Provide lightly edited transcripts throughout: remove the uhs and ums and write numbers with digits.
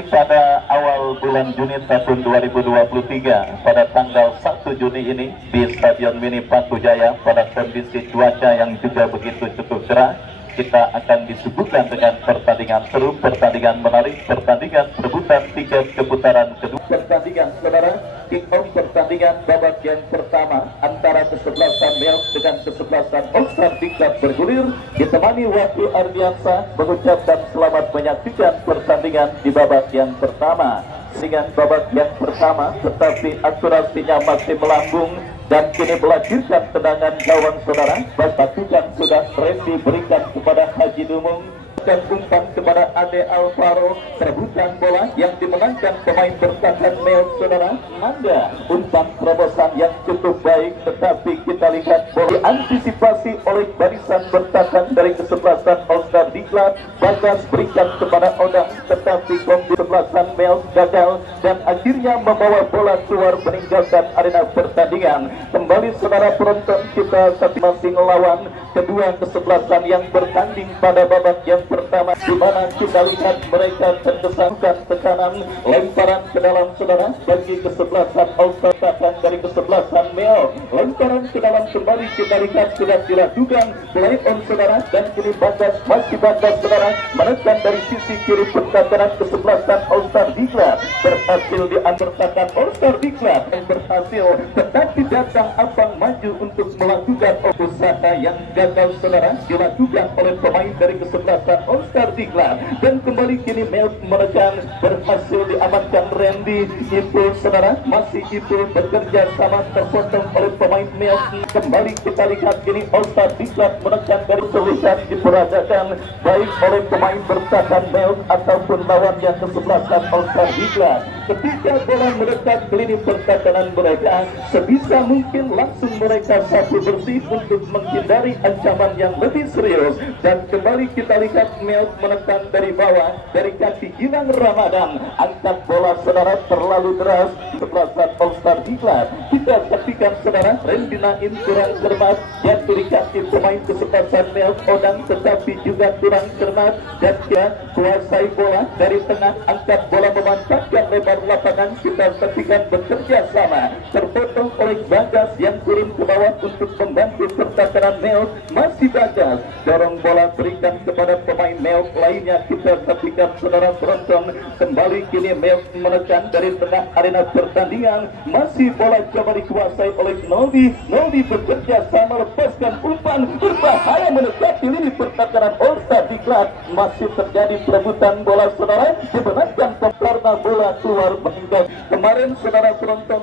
kembali pada awal bulan Juni tahun 2023 pada tanggal 1 Juni ini di Stadion Mini Patu Jaya pada kondisi cuaca yang juga begitu cukup cerah. Kita akan disuguhkan dengan pertandingan seru, pertandingan menarik, pertandingan perebutan tiket keputaran kedua. Pertandingan saudara, kick-off pertandingan babak yang pertama antara kesebelasan Mels dengan kesebelasan All-Star Diklat bergulir, ditemani Wahyu Ardiansa mengucapkan selamat menyaksikan pertandingan di babak yang pertama. Dengan babak yang pertama, tetapi akurasinya masih melambung dan kini melahirkan tendangan gawang saudara. Batukan sudah Randy berikan kepada Haji Dumung dan umpan kepada Ade Alvaro. Perebutan bola yang dimenangkan pemain bertahan Mels saudara. Nanda umpan terobosan yang cukup baik, tetapi kita lihat bola diantisipasi oleh barisan bertahan dari kesebelasan All-Star Diklat. Bagas berikan kepada Odang, tetapi kesebelasan Mels gagal dan akhirnya membawa bola keluar meninggalkan arena pertandingan. Kembali saudara penonton, kita masing lawan kedua kesebelasan yang bertanding pada babak yang pertama, di mana kita lihat mereka terkesankan tekanan lemparan ke dalam saudara bagi kesebelasan All-Star dari kesebelasan Mel. Lemparan ke dalam kembali kita lihat sudah dilakukan play on saudara, dan kini Bagas masih Bagas saudara menekan dari sisi kiri pertahanan kesebelasan All-Star Diklat. Berhasil diantarkan All-Star Diklat yang berhasil, tetapi datang Abang maju untuk melakukan usaha yang gagal saudara dilakukan oleh pemain dari kesebelasan All-Star Diklat. Dan kembali kini Mel menekan, berhasil diamankan Randy. Itu saudara masih itu bekerja sama, terpotong oleh pemain Mel. Kembali kita lihat kini All-Star Diklat menekan dari terlihat diperagakan baik oleh pemain bertahan Mel ataupun lawan yang kesebelasan All-Star Diklat. Ketika bola mendekat ke lini pertahanan mereka, sebisa mungkin langsung mereka sapu bersih untuk menghindari ancaman yang lebih serius. Dan kembali kita lihat Mel menekan dari bawah dari kaki Gilang Ramadan. Angkat bola saudara terlalu deras kesebelasan All-Star Diklat. Kita saksikan saudara Randy Naim kurang cermat yang dari kaki pemain kesebelasan Mel Odang, tetapi juga kurang cermat dan dia kuasai bola dari tengah. Angkat bola memanfaatkan lebar lapangan. Kita saksikan bekerja sama, terpotong oleh Bagas yang turun ke bawah untuk membantu pertahanan Mel. Masih Bagas dorong bola berikan kepada pemain Mel lainnya. Kita saksikan saudara penonton, kembali kini Mel menekan dari tengah arena pertandingan. Masih bola coba dikuasai oleh Noldi. Noldi bekerja sama, lepaskan umpan berbahaya mendekati lini pertahanan All-Star Diklat. Masih terjadi perebutan bola saudara, dibenarkan karena bola keluar meninggal. Kemarin saudara penonton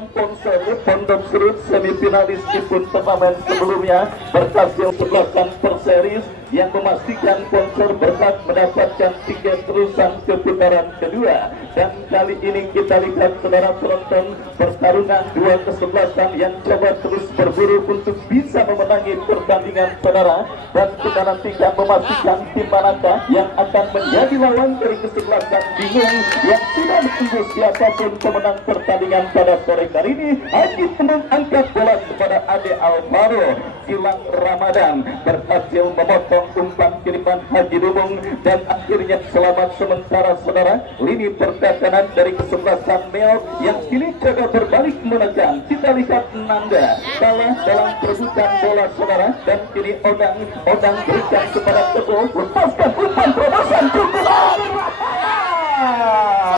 Pondok Serut semifinalis di pun turnamen sebelumnya berhasil 11 perseris yang memastikan sponsor berhak mendapatkan tiket terusan ke putaran kedua. Dan kali ini kita lihat saudara penonton pertarungan dua kesebelasan yang coba terus berburu untuk bisa memenangi pertandingan saudara. Dan kita nantikan memastikan tim manakah yang akan menjadi lawan dari kesebelasan bingung yang sudah menunggu siapapun pemenang pertandingan pada sore kali ini. Haji Dumung angkat bola kepada Ade Alvaro. Gilang Ramadan berhasil memotong umpan kiriman Haji Dumung dan akhirnya selamat sementara saudara. Lini pertahanan dari kesebelasan Mel yang kini coba berbalik menekan. Kita lihat Nanda kalah dalam perebutan bola saudara, dan kini Odang berikan kepada Teguh, lepaskan umpan terobosan cukup.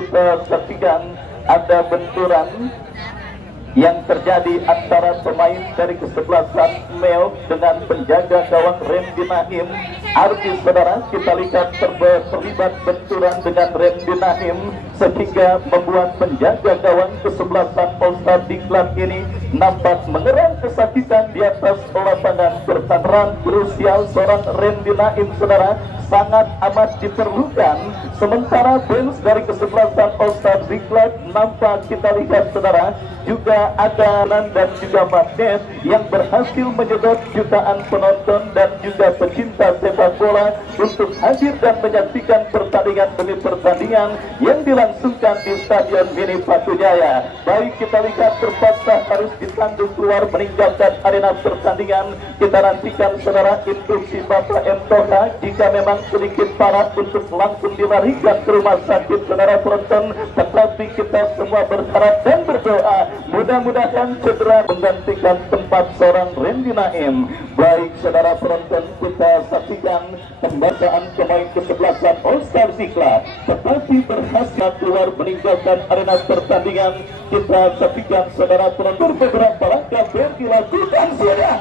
Kita saksikan ada benturan yang terjadi antara pemain dari kesebelasan Mel dengan penjaga gawang Randy Naim. Arti saudara kita lihat terlibat benturan dengan Randy Naim sehingga membuat penjaga gawang kesebelasan All-Star Diklat ini nampak mengerang kesakitan di atas lapangan. Pertahanan krusial seorang Randy Naim saudara sangat amat diperlukan. Sementara bench dari kesebelasan All-Star Diklat nampak kita lihat saudara juga kita ada dan juga magnet yang berhasil menyedot jutaan penonton dan juga pecinta sepak bola untuk hadir dan menyaksikan pertandingan demi pertandingan yang dilangsungkan di Stadion Mini Patujaya. Baik, kita lihat terpaksa harus ditanggung keluar meninggalkan arena pertandingan. Kita nantikan saudara instruksi Bapak M. Toha jika memang sedikit parah untuk langsung dilarikan ke rumah sakit saudara penonton, tetapi kita semua berharap dan berdoa mudah-mudahan cedera menggantikan tempat seorang Randy Naim. Baik saudara penonton, kita saksikan pembacaan pemain kesebelasan All Star Sikla, tetapi berhasil keluar meninggalkan arena pertandingan. Kita saksikan saudara penonton beberapa langkah yang dilakukan sudah.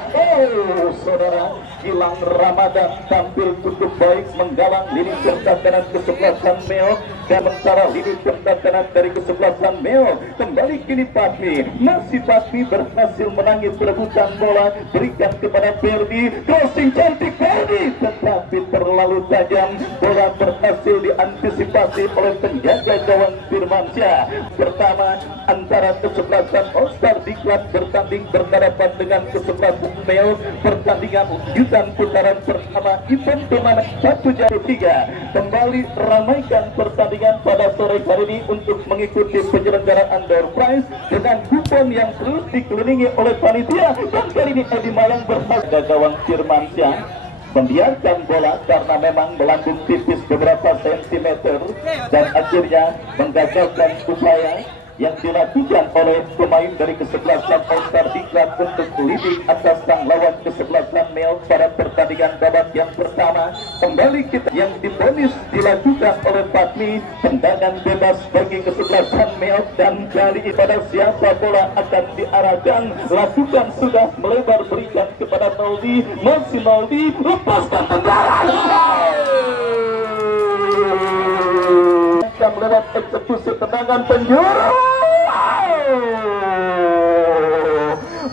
Saudara, Gilang Ramadan tampil cukup baik menggalang lini pertahanan kesebelasan Meo dan sementara lini pertahanan dari kesebelasan Meo kembali kini Patmi. Masih Patmi berhasil menangis perebutan bola, berikan kepada Ferdi, crossing cantik Ferdi, tetapi terlalu tajam. Bola berhasil diantisipasi oleh penjaga gawang Firmansyah. Pertama antara kesebelasan All Star Diklat bertanding berhadapan dengan kesebelasan Meo. Pertandingan lanjutan putaran pertama event turnamen 1-3 kembali ramaikan pertandingan pada sore hari ini untuk mengikuti penyelenggaraan door prize dengan kupon yang terus dikelilingi oleh panitia. Dan kali ini Edi Malang berhasil gawang Firmansyah membiarkan bola karena memang melambung tipis beberapa sentimeter dan akhirnya menggagalkan upaya yang dilakukan oleh pemain dari kesebelasan All Star Diklat untuk leading atas sang lawan kesebelasan Mel pada pertandingan babak yang pertama. Kembali kita yang diponis dilakukan oleh Patmi, tendangan bebas bagi kesebelasan Mel, dan kali ini pada siapa bola akan diarahkan, lakukan sudah melebar berikan kepada Noldi, masih Noldi, lepaskan tendangan. Yang lewat eksekusi tendangan penjuru.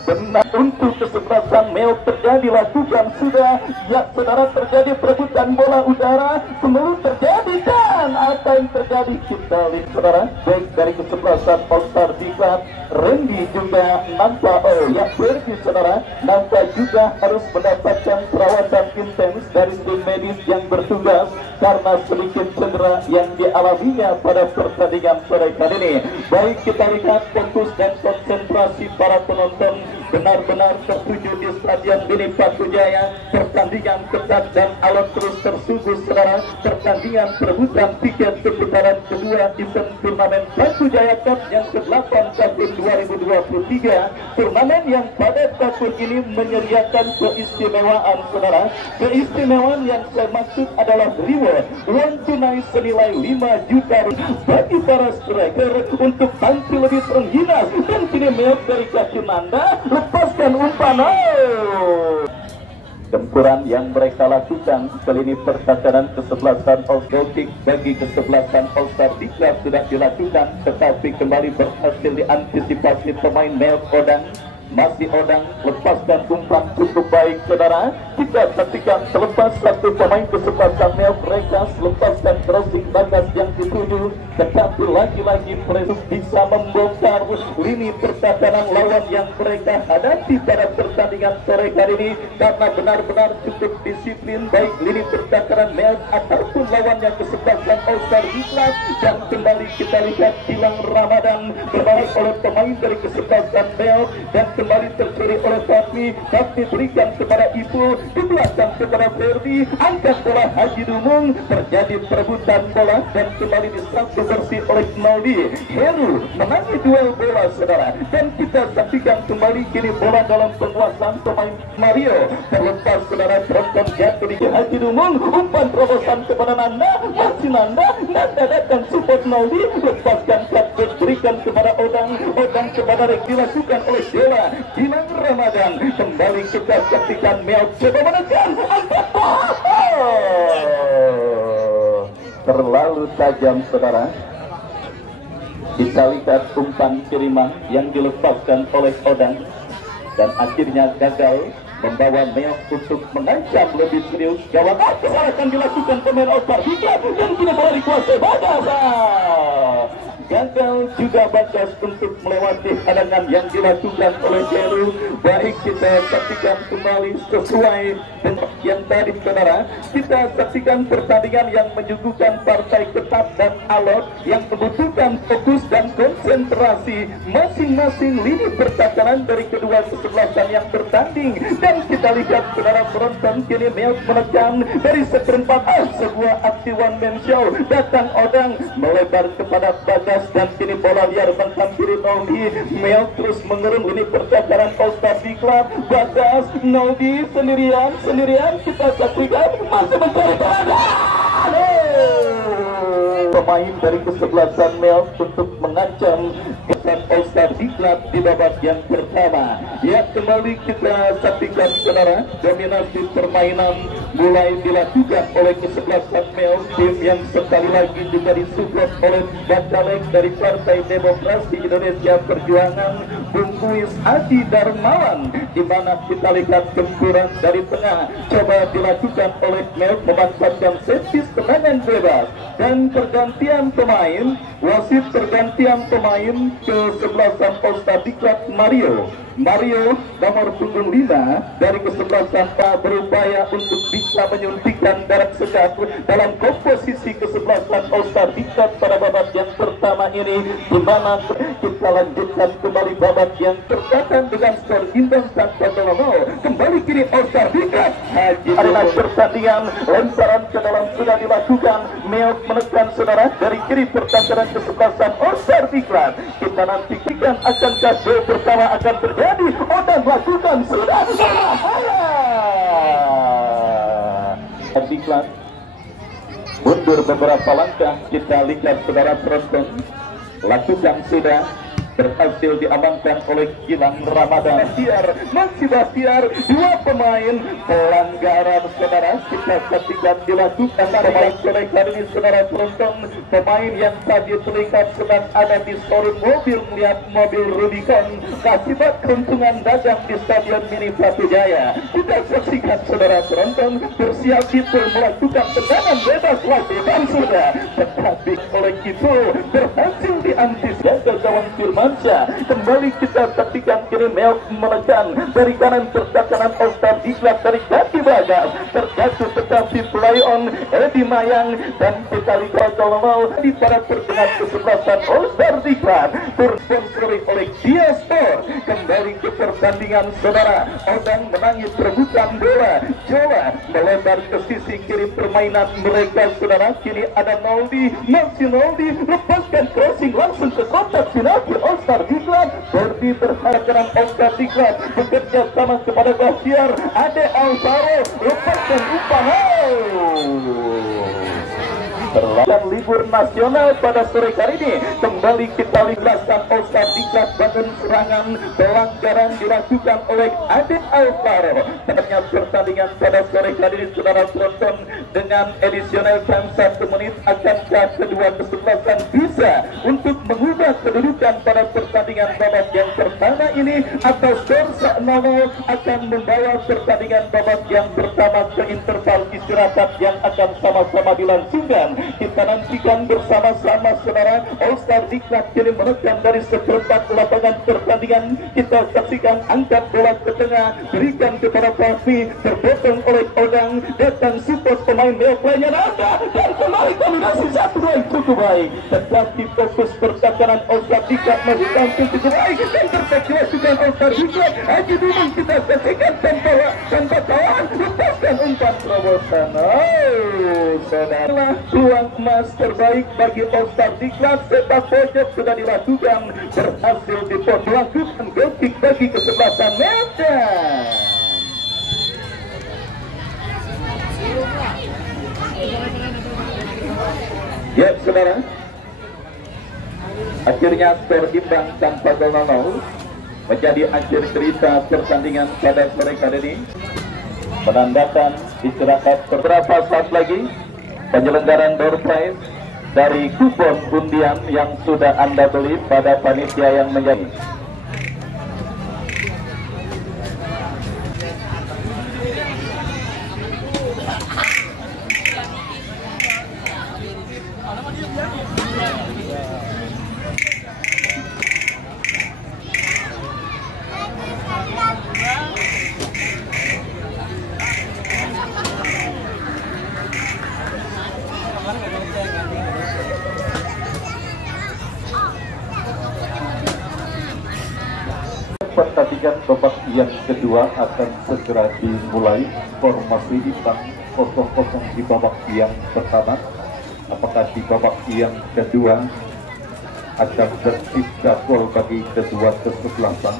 Benar untuk kesebelasan Meo terjadi lakukan sudah. Ya saudara, terjadi perebutan bola udara, semua terjadi, dan apa yang terjadi kita lihat saudara, baik dari kesebelasan All Star Diklat, Randy juga nampak Ferdi saudara, nampak juga harus mendapatkan perawatan intens dari tim medis yang bertugas karena sedikit cedera yang dialaminya pada pertandingan sore kali ini. Baik, kita lihat fokus dan konsentrasi para penonton benar-benar tertuju di Stadion Mini Patujaya. Pertandingan ketat dan alot terus tersugus saudara. Pertandingan perebutan tiket putaran kedua event turnamen Patujaya Cup yang ke-8 tahun 2023. Turnamen yang pada tahun ini menyediakan keistimewaan saudara. Keistimewaan yang saya maksud adalah reward uang tunai senilai 5 juta bagi para striker untuk tampil lebih terengginas. Dan kini Meo dari kaki Nanda lepaskan umpan. Gempuran yang mereka lakukan ke lini pertahanan kesebelasan All Star bagi kesebelasan All Star Diklat sudah dilakukan, tetapi kembali berhasil diantisipasi pemain Meo Odang. Masih Odang lepaskan umpan cukup baik saudara. Kita saksikan selepas satu pemain kesebelasan Meo mereka lepaskan crossing bagas yang dituju, tetapi lagi-lagi mereka bisa membongkar lini pertahanan lawan yang mereka hadapi pada pertandingan sore hari ini karena benar-benar cukup disiplin baik lini pertahanan Meo ataupun lawan yang kesebelasan All Star Diklat. Dan kembali kita lihat Gilang Ramadan berbalik oleh pemain dari kesebelasan Meo dan kembali tercuri oleh Fatmi. Fatmi berikan kepada Ibu, di belakang kepada Ferdi, angkat bola Haji Dumung, terjadi perebutan bola dan kembali disapu bersih oleh Noldi. Heru menangi duel bola saudara, dan kita saksikan kembali kini bola dalam penguasaan pemain Mario. Terlepas saudara, penonton jatuh di Haji Dumung, umpan terobosan kepada Nanda, masih Nanda datang support Noldi, lepaskan cutback berikan kepada Odang, Odang kepada Rek dilakukan oleh Dewa. Gilang Ramadan kembali kita saksikan Meo coba menekan, terlalu tajam saudara. Kita lihat umpan kiriman yang dilepaskan oleh Odang dan akhirnya gagal membawa Meo untuk mengancam lebih serius. Gawang kesalahan dilakukan pemain All Star Diklat dan kini bola dikuasai Bagas. gagal juga Bagas untuk melewati hadangan yang dilakukan oleh Jeru. Baik, kita saksikan kembali sesuai dengan yang tadi saudara. Kita saksikan pertandingan yang menyuguhkan partai ketat dan alot yang membutuhkan fokus dan konsentrasi masing-masing lini pertahanan dari kedua kesebelasan yang bertanding. Dan kita lihat saudara penonton kini Meok menekan dari seperempat sebuah aksi one man show. Datang Odang melebar kepada Bagas dan kini bola liar menghampiri Noldi. Meok terus mengerun lini pertahanan All-Star Diklat. Bagas Noldi sendirian kita saksikan masih mencari keadaan. Pemain dari kesebelasan Meok untuk mengancam kesan All-Star Diklat di babak yang pertama. Ya, kembali kita saksikan saudara, dominasi permainan mulai dilakukan oleh kesebelasan Meok, tim yang sekali lagi juga disupport oleh Bacalek dari Partai Demokrasi Indonesia Perjuangan, Bung Kuis Adi Darmawan, di mana kita lihat gempuran dari tengah coba dilakukan oleh Meok memanfaatkan servis tendangan bebas dan pergantian pemain. Wasit pergantian pemain kesebelasan All-Star Diklat Mario nomor punggung 5 dari kesebelasan berupaya untuk bisa menyuntikkan darat segar dalam komposisi kesebelasan All-Star Diklat pada babak yang pertama ini, di mana kita lanjutkan kembali babak yang terkadang dengan skor imbang tanpa gol. Kembali kini All-Star Diklat adalah pertandingan lemparan ke dalam sudah dilakukan. Meok menekan saudara dari kiri pertahanan kesebelasan All-Star Diklat. Kita nantikan akankah gol pertama akan terjadi. Odang lakukan sudah Diklat mundur beberapa langkah. Kita lihat saudara penonton, lakukan sudah berhasil diamankan oleh Gilang Ramadan. Masih Basiar, dua pemain pelanggaran saudara. Kita saksikan dilakukan pemain sore kali ini saudara penonton. Pemain yang tadi terlihat sedang ada di showroom mobil melihat mobil Rubicon akibat keuntungan dagang di Stadion Mini Pratujaya. Kita saksikan saudara penonton bersiap itu melakukan tendangan bebas lagi dan sudah, tetapi oleh itu berhasil diantisipasi gawang Firman. Kembali kita saksikan kini Meok menekan dari kanan pertahanan All-Star Diklat dari kaki Bagas, terjatuh tetapi play on Edi Mayang dan kita lihat kalau di pada pertengahan kesebelasan All-Star Diklat tersponsori oleh Dia Sport. Kembali ke pertandingan saudara, Odang menangis perebutan bola, Jola melebar ke sisi kiri permainan mereka saudara. Kini ada Noldi, masih Noldi lepaskan crossing langsung ke kotak penalti All-Star Diklat. Berdi berhadapan All-Star Diklat bekerja sama kepada Basiar. Ade Alvaro lepaskan umpan. Terlalu libur nasional pada sore hari ini. Kembali kita lihatkan All-Star Diklat bangun serangan. Pelanggaran dilakukan oleh Ade Alvaro. Ternyata pertandingan pada sore hari ini saudara penonton dengan edisional time 1 menit. Akankah kedua kesebelasan bisa untuk mengubah kedudukan pada pertandingan babak yang pertama ini, atau skor 0 akan membawa pertandingan babak yang pertama ke interval istirahat yang akan sama-sama dilangsungkan. Kita nantikan bersama-sama saudara. All-Star Diklat kini menekan dari seperempat lapangan pertandingan. Kita saksikan angkat bola ke tengah, berikan kepada Fahmi, terpotong oleh Odang, datang support pemain Meok lainnya dan kembali kombinasi 1-2 cukup baik, tetapi fokus pertahanan All-Star Diklat masih tampil cukup baik dan terpaksa All-Star Diklat. Haji Dumang kita saksikan tanpa kawan, lepaskan umpan terobosan. Saudara, peluang emas terbaik bagi All-Star Diklat. Sepak pojok sudah dilakukan, berhasil dilakukan goal kick bagi kesebelasan Medan. Ya saudara, akhirnya skor imbang tanpa gol 0 menjadi akhir cerita pertandingan pada sore kali ini. Menandakan istirahat beberapa saat lagi penyelenggaraan door prize dari kupon undian yang sudah Anda beli pada panitia yang menjadi. babak yang kedua akan segera dimulai. Formasi hitam 0-0 di babak yang pertama. Apakah di babak yang kedua akan tercipta gol bagi kedua kesebelasan?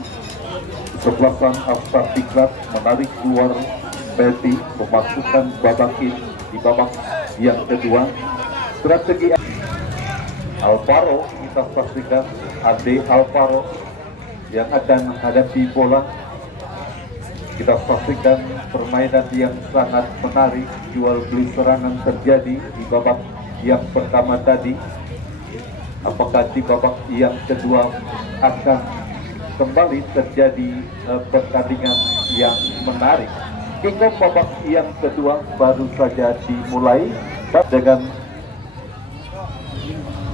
Kesebelasan Alstar Diklat menarik keluar Betty, memasukkan Babakin di babak yang kedua. Strategi Alvaro, kita saksikan Ade Alvaro yang akan menghadapi bola. Kita saksikan permainan yang sangat menarik, jual beli serangan terjadi di babak yang pertama tadi. Apakah di babak yang kedua akan kembali terjadi pertandingan yang menarik? Hingga babak yang kedua baru saja dimulai dengan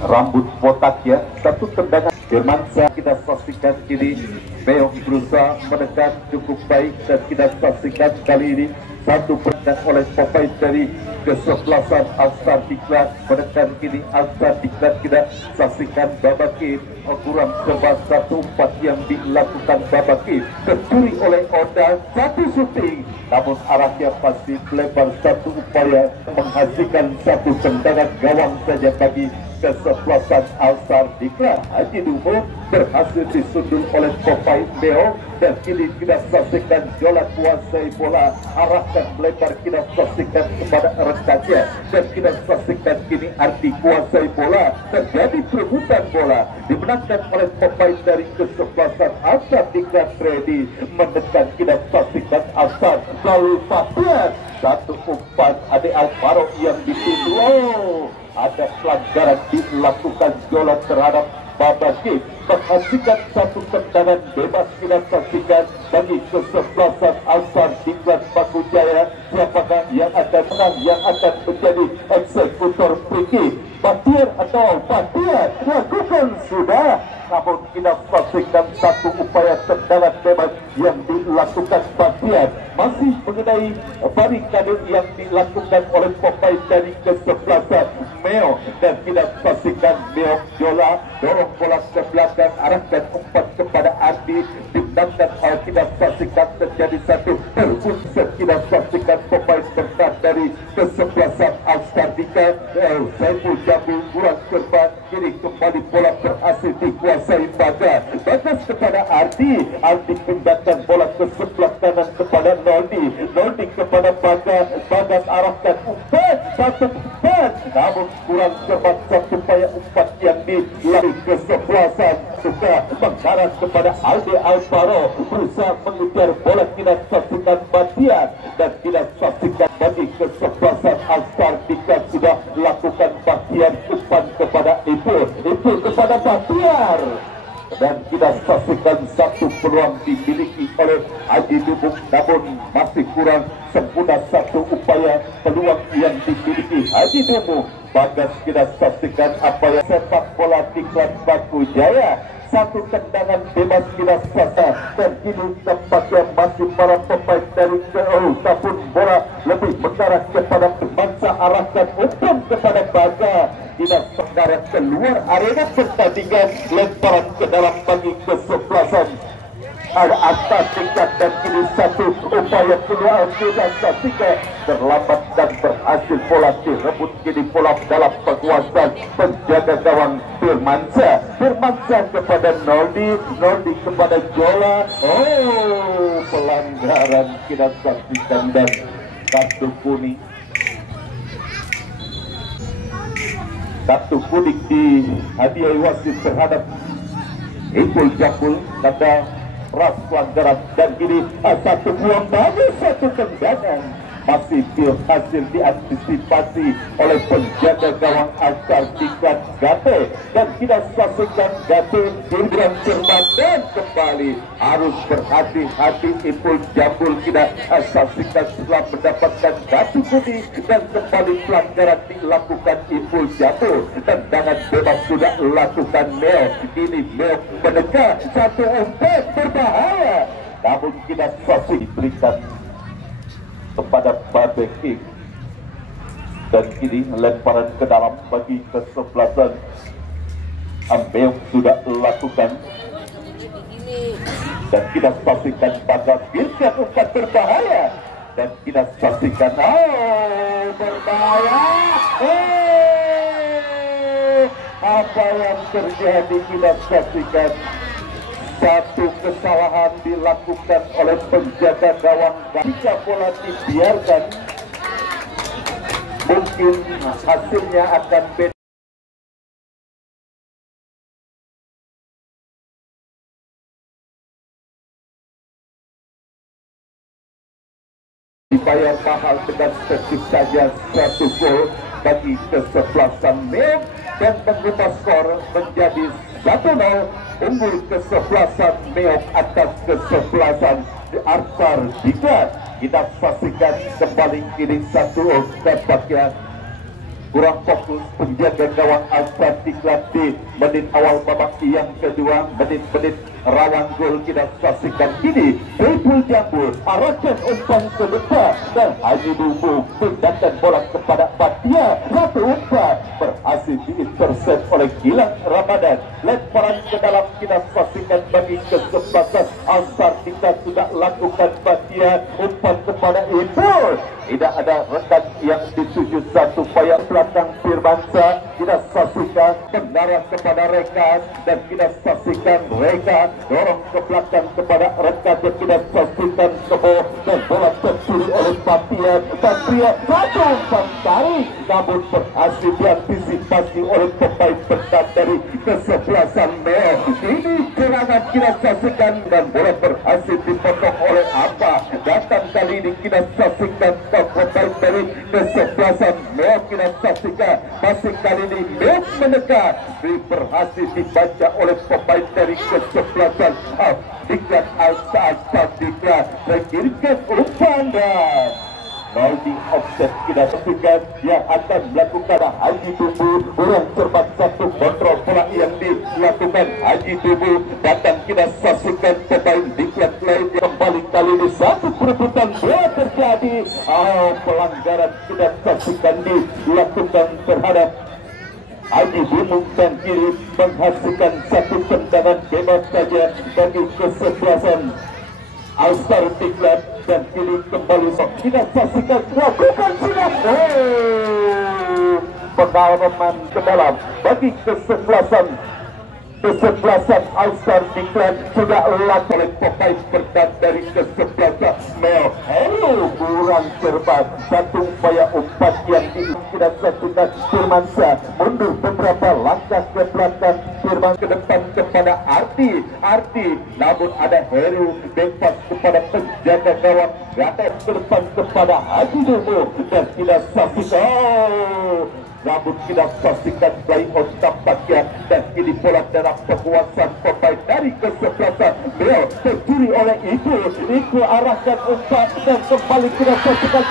rambut botak ya, satu tendangan Firmansyah. Kita saksikan kini Beong berusaha menekan cukup baik, dan kita saksikan kali ini satu pertandingan oleh pemain dari kesebelasan Alstar Diklat menekan kini Alstar Diklat. Kita saksikan Babakin kurang sebab 1-4 yang dilakukan Babakin, tercuri oleh Oda, satu syuting namun arahnya pasti melebar, satu upaya menghasilkan satu tendangan gawang saja bagi kesebelasan Alstar Diklat. Haji Dumo berhasil disundul oleh pemain Beo, dan kini kita saksikan Jola kuasai bola, arahkan melebar, kita saksikan kepada rekannya, dan kita saksikan kini Ardi kuasai bola, terjadi perebutan bola dimenangkan oleh pemain dari kesebelasan Alstar Diklat. Ready menekan, kita saksikan Alstar lalu Fatian, satu umpan Ade Alvaro yang dituduh. Ada pelanggaran dilakukan Jola terhadap Babakin, menghasilkan satu tendangan bebas. Kita saksikan bagi kesebelasan Alstar Diklat Bakujaya. Siapakah yang akan menang, yang akan menjadi eksekutor free kick? Batiar atau Batiar lakukan sudah, namun kita saksikan satu upaya tendangan bebas yang dilakukan Batiar, masih mengenai barikade yang dilakukan oleh pemain dari kesebelasan Meo, dan kita saksikan Meo Jola dorong bola ke belakang, arahkan umpan kepada Ardi, dipandangkan oleh kita saksikan terjadi satu perbut. Kita saksikan pemain berkat dari kesebelasan Alstar Diklat Saiful Jamil kurang serban, kini kembali bola berhasil dikuasai Bagas. Bagas kepada Ardi, Ardi pindahkan bola ke sebelah kanan kepada Noldi, Noldi kepada Bagas, Bagas arahkan umpan, satu umpan namun kurang cepat, satu upaya umpan yang dilalui kesebelasan juga mengarah kepada Alde Alvaro, berusaha mengejar bola. Kita saksikan Batiar, dan kita saksikan bagi kesebelasan Alstar Diklat sudah lakukan Batiar, umpan kepada Ibu kepada Batiar, dan kita saksikan satu peluang dimiliki oleh Haji Dubung, namun masih kurang sempurna satu upaya peluang yang dimiliki Haji Dubung. Bagas, kita saksikan apa yang sepak bola Diklat Bakujaya, satu tendangan bebas kita saksikan, dan kini tempatnya masih para pemain dari KO, tapi bola lebih mengarah kepada Firmansyah, arahkan umpan kepada Bagas. Kita mengarah keluar arena pertandingan, lemparan ke dalam bagi kesebelasan Alstar Diklat, dan kini satu upaya keluar kita saksikan terlambat dan berhasil bola direbut. Kini bola dalam penguasaan penjaga gawang Firmansyah, Firmansyah kepada Noldi, Noldi kepada Jola. Pelanggaran kita saksikan, dan kartu kuning, kartu kuning dihadiahi wasit terhadap Ipul Jambul pada ras pelanggaran, dan kini satu peluang bagus, satu tendangan masih berhasil diantisipasi oleh penjaga gawang Alstar Diklat Gate, dan kita saksikan Gate diberikan cermat, dan kembali harus berhati-hati Ipul Jambul. Kita saksikan setelah mendapatkan kartu kuning, dan kembali pelanggaran dilakukan Ipul Jambul, tendangan bebas sudah lakukan Meo. Ini Meo menekan satu umpan berbahaya, namun kita saksikan diberikan kepada Babakin, dan kini lemparan ke dalam bagi kesebelasan Ambeong sudah lakukan, dan kita saksikan pada Birkat umpan berbahaya, dan kita saksikan berbahaya. Apa yang terjadi? Kita saksikan satu kesalahan dilakukan oleh penjaga gawang. Jika bola dibiarkan, mungkin hasilnya akan beda. Dibayar mahal dengan terciptanya satu gol bagi kesebelasan Mem, dan mengubah skor menjadi 1-0 unggul kesebelasan Mem atas kesebelasan Arthar Diklat. Kita saksikan kembali ini satu tampaknya kurang fokus penjaga gawang Arthar Diklat di menit awal babak yang kedua, menit-menit rawan gol. Kita saksikan ini Saiful Jambul arahkan umpan ke depan dan Haji Dubu pindahkan bola kepada Batia. Satu umpan berhasil diintercept oleh Gilang Ramadan. Lemparan ke dalam. Kita saksikan bagi kesempatan Arthar Diklat sudah lakukan Batia, umpan kepada Ibul. Tidak ada rekan yang dituju satu upaya belakang Firmansyah. Kita saksikan mengarah kepada rekan dan kita saksikan Reka dorong ke belakang kepada rekan dan kita saksikan kebo dan bola tercuri oleh Batia. Satria satu umpan tarik namun berhasil diantisipasi oleh pemain berkat dari kesebelasan Meo. Ini serangan kita saksikan dan bola berhasil dipotong oleh apa. Datang kali ini kita saksikan pemain dari kesebelasan Meo. Kita saksikan masih kali ini Meo mendekat, berhasil dibaca oleh pemain dari kesebelasan Diklat. Arthar Diklat mengirimkan umpan dan holding offset. Kita saksikan yang akan melakukan Haji Tubu. Orang cermat satu kontrol bola yang dilakukan Haji Tubu. Datang kita saksikan pemain Diklat lain kembali kali ini satu perebutan bola terjadi. Pelanggaran kita saksikan dilakukan terhadap Haji Bumung dan kiri menghasilkan satu tendangan bebas saja bagi kesebelasan Arthar Diklat dan kini kembali kita saksikan lakukan sudah pengalaman ke dalam bagi kesebelasan Arthar Diklat sudah lakukan oleh pemain berkat dari kesebelasan Meo. Kurang cermat satu upaya umpan yang kita saksikan Firmansyah mundur beberapa langkah ke belakang, Firman ke depan kepada Arti namun ada Heru bebas kepada penjaga gawang, Gatot ke depan kepada Haji Dumu dan kita saksikan namun kita pastikan play on tampaknya dan ini bola dalam penguasaan pemain dari kesebelasan Meo tercuri oleh Iku arahkan umpan dan kembali kita pastikan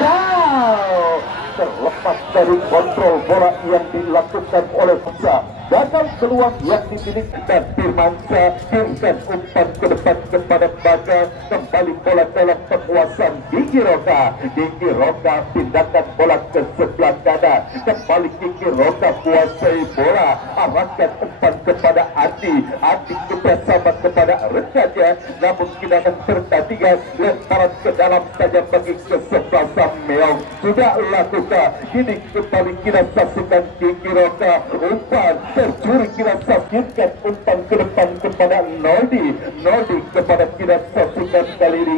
terlepas dari kontrol bola yang dilakukan oleh Firmansyah. Gagal peluang yang dimiliki dan Firmansyah kirimkan umpan ke depan kepada Bagas. Kembali bola dalam penguasaan Diki Roka pindahkan bola ke sebelah kanan. Kembali Diki Roka kuasai bola, arahkan umpan kepada Adi bersama kepada rekannya. Namun kita akan pertandingan lemparan ke dalam saja bagi kesebelasan Meo sudah lakukan. Kini kembali kita saksikan Diki Roka umpan tercuri, kita saksikan umpan ke depan kepada Nordi kepada kita saksikan kali ini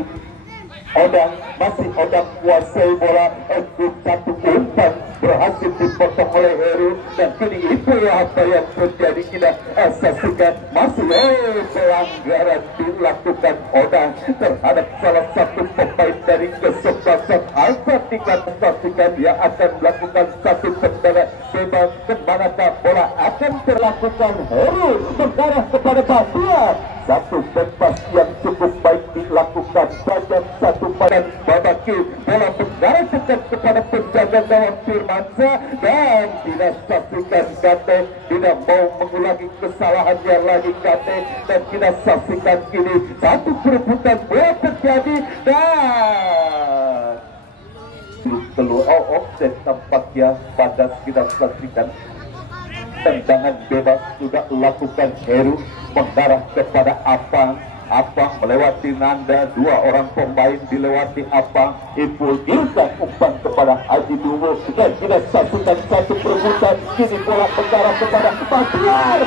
masih Odang kuasai bola. Satu umpan berhasil dipotong oleh Heru dan kini itu apa yang terjadi. Kita saksikan masih pelanggaran dilakukan Odang terhadap salah satu pemain dari kesebelasan Arthar Diklat. Saksikan dia akan melakukan satu tendangan bebas. Kemanakah bola akan terlakukan? Heru mengarah kepada Batia. Satu bebas yang cukup baik dilakukan saja satu pada babaki. Bola mengarah dekat kepada penjaga gawang Firmansyah dan tidak saksikan Kate tidak mau mengulangi kesalahannya lagi Kate dan kita saksikan kini satu perebutan bola terjadi dan keluar offset tampaknya pada kita saksikan. Tendangan bebas sudah lakukan Heru mengarah kepada apa Apa melewati Nanda, dua orang pemain dilewati apa, Ipul girkan umpan kepada Haji Dungu dan kita saksikan satu perebutan. Kini bola mengarah kepada Bahtiar.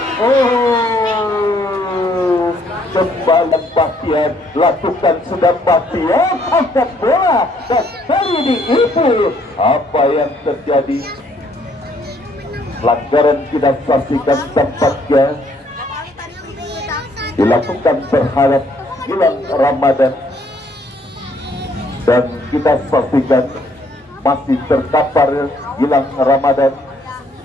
Kembali Bahtiar, lakukan sudah Bahtiar, angkat bola dan kali ini Ipul. Apa yang terjadi? Pelanggaran kita saksikan tampaknya dilakukan terhadap Gilang Ramadan dan kita saksikan masih terkapar Gilang Ramadan.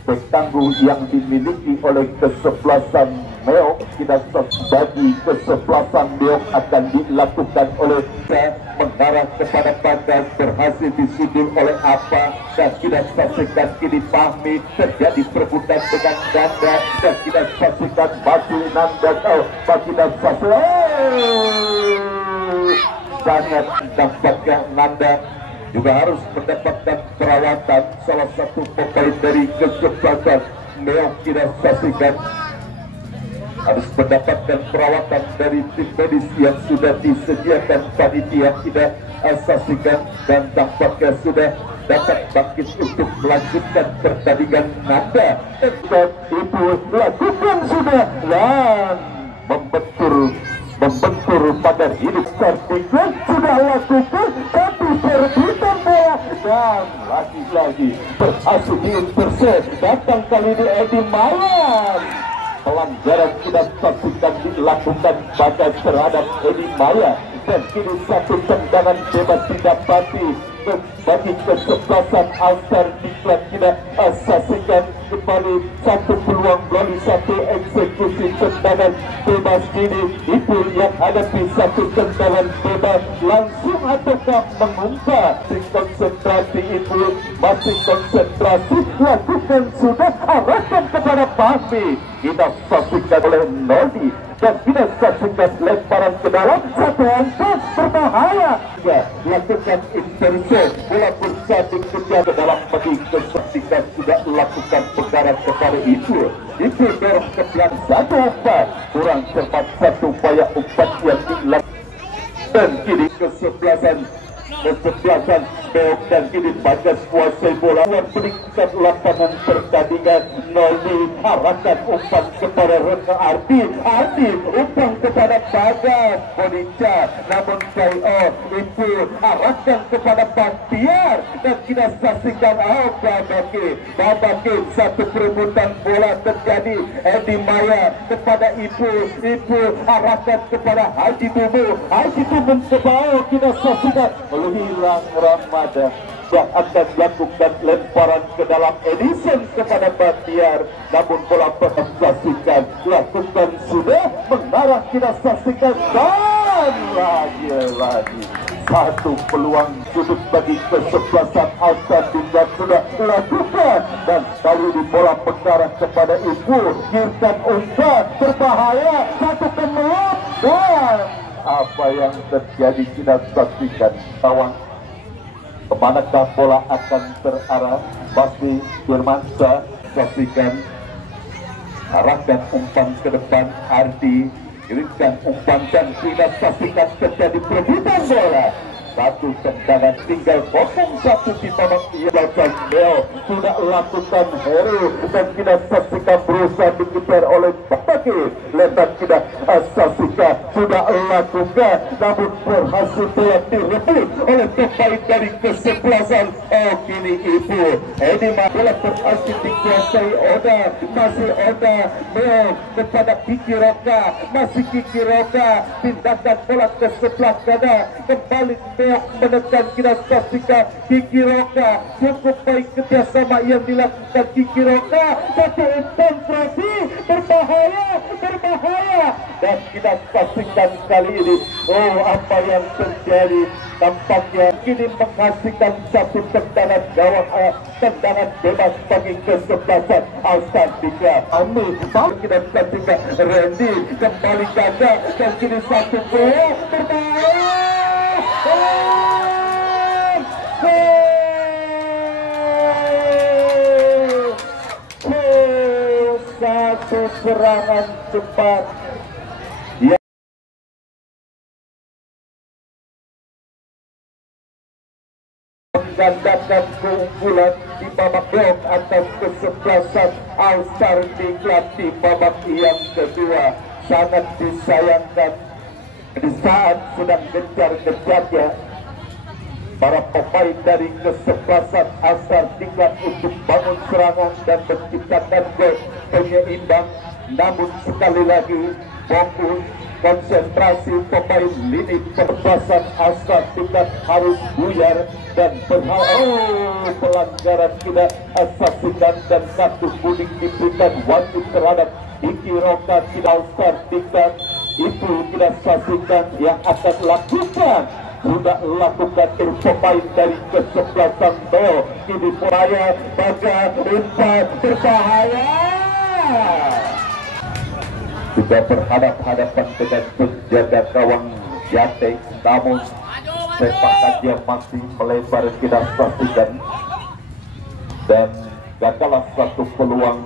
Bek tangguh yang dimiliki oleh kesebelasan Meok, kita bagi kesebelasan Meok akan dilakukan oleh mengarah kepada Bagas, berhasil disudul oleh apa, dan kita saksikan kini Fahmi terjadi perebutan dengan Nanda dan kita saksikan bagi Nanda bagi dan sangat dampaknya Nanda juga harus mendapatkan perawatan. Salah satu pemain dari kesebelasan Meok kita saksikan harus mendapatkan perawatan dari tim medis yang sudah disediakan panitia kita saksikan, dan tampaknya sudah dapat bangkit untuk melanjutkan pertandingan Nanda dan Ibu lakukan sudah dan membentur pada hidup Kartikan sudah lakukan, tapi perebutan bola dan lagi-lagi berhasil diintercept. Datang kali ini Edi Mayan. Pelanggaran tidak saksikan dilakukan Bagas terhadap Edi Maya dan kini satu tendangan bebas didapati bagi kesebelasan Alstar Diklat. Kita saksikan kembali satu peluang melalui satu eksekusi tendangan bebas ini. Itu yang hadapi satu tendangan bebas langsung ataukah mengumpat. Konsentrasi itu masih konsentrasi, lakukan sudah arahkan kepada Fahmi. Kita saksikan oleh Nodi dan kita saksikan lemparan ke dalam satu angka berbahaya. Ya, lakukan intercept, bola bersanding kejar ke dalam bagi kesaksikan sudah lakukan pengarah kepada itu dorong ke belakang satu umpan, kurang cepat satu upaya umpan yang dilakukan dan kini kesebelasan Meok dan kini Bagas kuasai bola yang meningkat lapangan pertandingan. Noldi arahkan umpan kepada Reka Ardi umpan kepada Bagas Bonica, namun KO itu arahkan kepada Bahtiar dan kita saksikan Babake satu perebutan bola terjadi. Edi Maya kepada Ibu arahkan kepada Haji Dumu ke bawah. Kita saksikan Gilang Ramadan yang akan melakukan lemparan ke dalam Edison kepada Bahtiar, namun bola saksikan lakukan sudah mengarah. Kita saksikan dan lagi satu peluang sudut bagi kesebelasan Alstar Diklat sudah dilakukan dan kali ini bola mengarah kepada Ibu. Girkan umpan berbahaya, satu kemelut dan apa yang terjadi kita saksikan kawan. Kemanakah bola akan terarah? Pasti Firmansyah saksikan arahkan umpan ke depan. Ardi kirimkan umpan dan kita saksikan terjadi perebutan bola. Satu tendangan tinggal 0-1 di babak belakang. Bel sudah lakukan Heru dan kita saksikan berusaha dikejar oleh Babake. Letak kita saksikan sudah lakukan, namun berhasil direbut oleh pemain dari kesebelasan. Kini Ibu Edi bola berhasil dikuasai Oda, masih Oda Bel kepada Kiki Roka, masih Kiki Roka pindahkan bola ke sebelah kanan, kembali menekan. Kita saksikan Kiki Roka, cukup baik kerjasama yang dilakukan Kiki Roka, satu konsentrasi berbahaya dan kita saksikan kali ini apa yang terjadi. Tampaknya kini menghasilkan satu tendangan gawang, tendangan bebas bagi kesebelasan Alstar Diklat. Amin. Kita saksikan Randy kembali ganda dan kini satu peluang berbahaya. Satu serangan cepat menggandakan keunggulan di babak blok atas kesebelasan Alstar Diklat di babak yang kedua. Sangat disayangkan di saat sedang gencar-gencarnya para pemain dari kesebelasan Alstar Diklat untuk bangun serangan dan menciptakan gol penyeimbang, namun sekali lagi fokus konsentrasi pemain lini kesebelasan Alstar Diklat harus buyar dan pelanggaran tidak saksikan dan kartu kuning diberikan wajib terhadap Iki Roka Alstar Diklat. Itu tidak saksikan yang akan lakukan sudah lakukan pemain dari kesebelasan Beo. Kini Puraya baga umpan berbahaya, juga berhadap-hadapan dengan penjaga gawang Jateng, namun sepakat dia masih melebar, kita saksikan, dan gagallah satu peluang.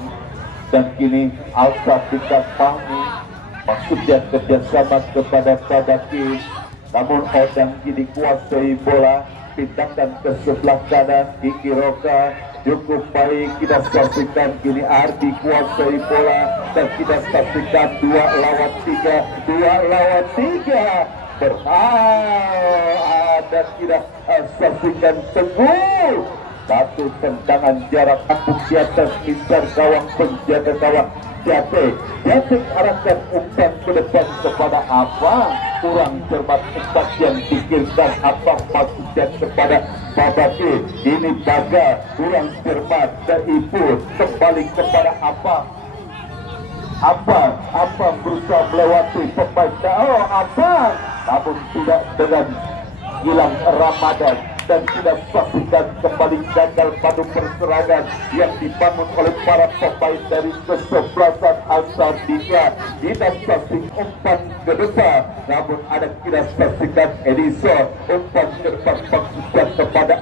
Dan kini Alstar Diklat pahami maksudnya kerjasama kepada Padaki, namun Odang kini kuasai bola, pindahkan ke sebelah kanan. Iki Roka cukup baik, kita saksikan kini Ardi kuasai bola dan kita saksikan 2 lawan 3 dan kita saksikan Teguh satu tendangan jarak ampun di atas incar gawang penjaga gawang Jateng. Jateng arahkan umpan ke depan kepada apa? Kurang cermat umpan yang dikirkan apa maksudnya kepada Babaki. Ini Baga kurang cermat dan Ibu kembali kepada apa berusaha melewati pemain namun tidak dengan Gilang Ramadan, dan tidak saksikan kembali gagal padu perserangan yang dibangun oleh para pemain dari kesebelasan Alstar Diklat. Kita saksikan umpan ke depan, namun ada kita saksikan Edison umpan ke depan maksudkan kepada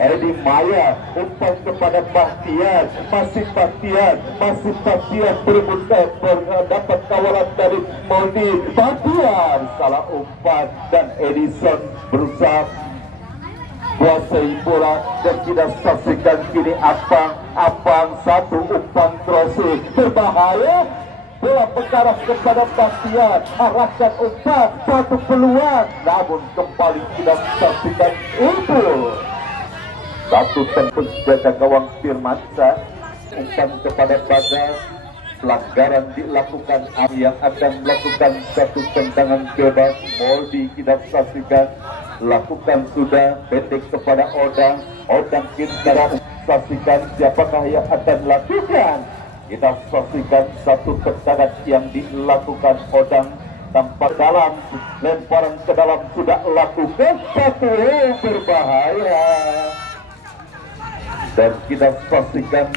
Edi Maya, umpan kepada Bahtian, masih Bahtian berebut dapat kawalan dari Moni. Bahtian salah umpan dan Edison berusaha kuasai bola dan kita saksikan kini Apang satu umpan crossing berbahaya, bola mengarah kepada Bahtian, arahkan umpan, satu peluang, namun kembali kita saksikan itu satu tempat jaga gawang Firmansyah, umpan kepada Bagas. Pelanggaran dilakukan yang akan melakukan satu tendangan bebas. Moldi kita saksikan lakukan sudah pendek kepada Odang kita saksikan siapakah yang akan melakukan. Kita saksikan satu tendangan yang dilakukan Odang tanpa dalam, lemparan ke dalam sudah lakukan satu berbahaya, dan kita saksikan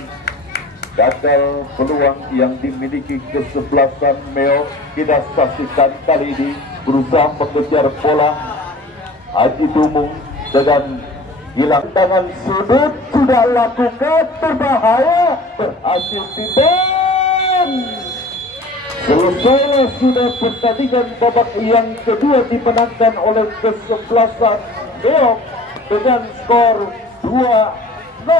gagal peluang yang dimiliki kesebelasan Meo. Kita saksikan kali ini berusaha mengejar bola Haji Dumung dengan hilang tangan sudut sudah lakukan berbahaya, berhasil tiban. Selesai sudah pertandingan babak yang kedua dimenangkan oleh kesebelasan Meo dengan skor 2-0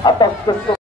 atas kesebelasan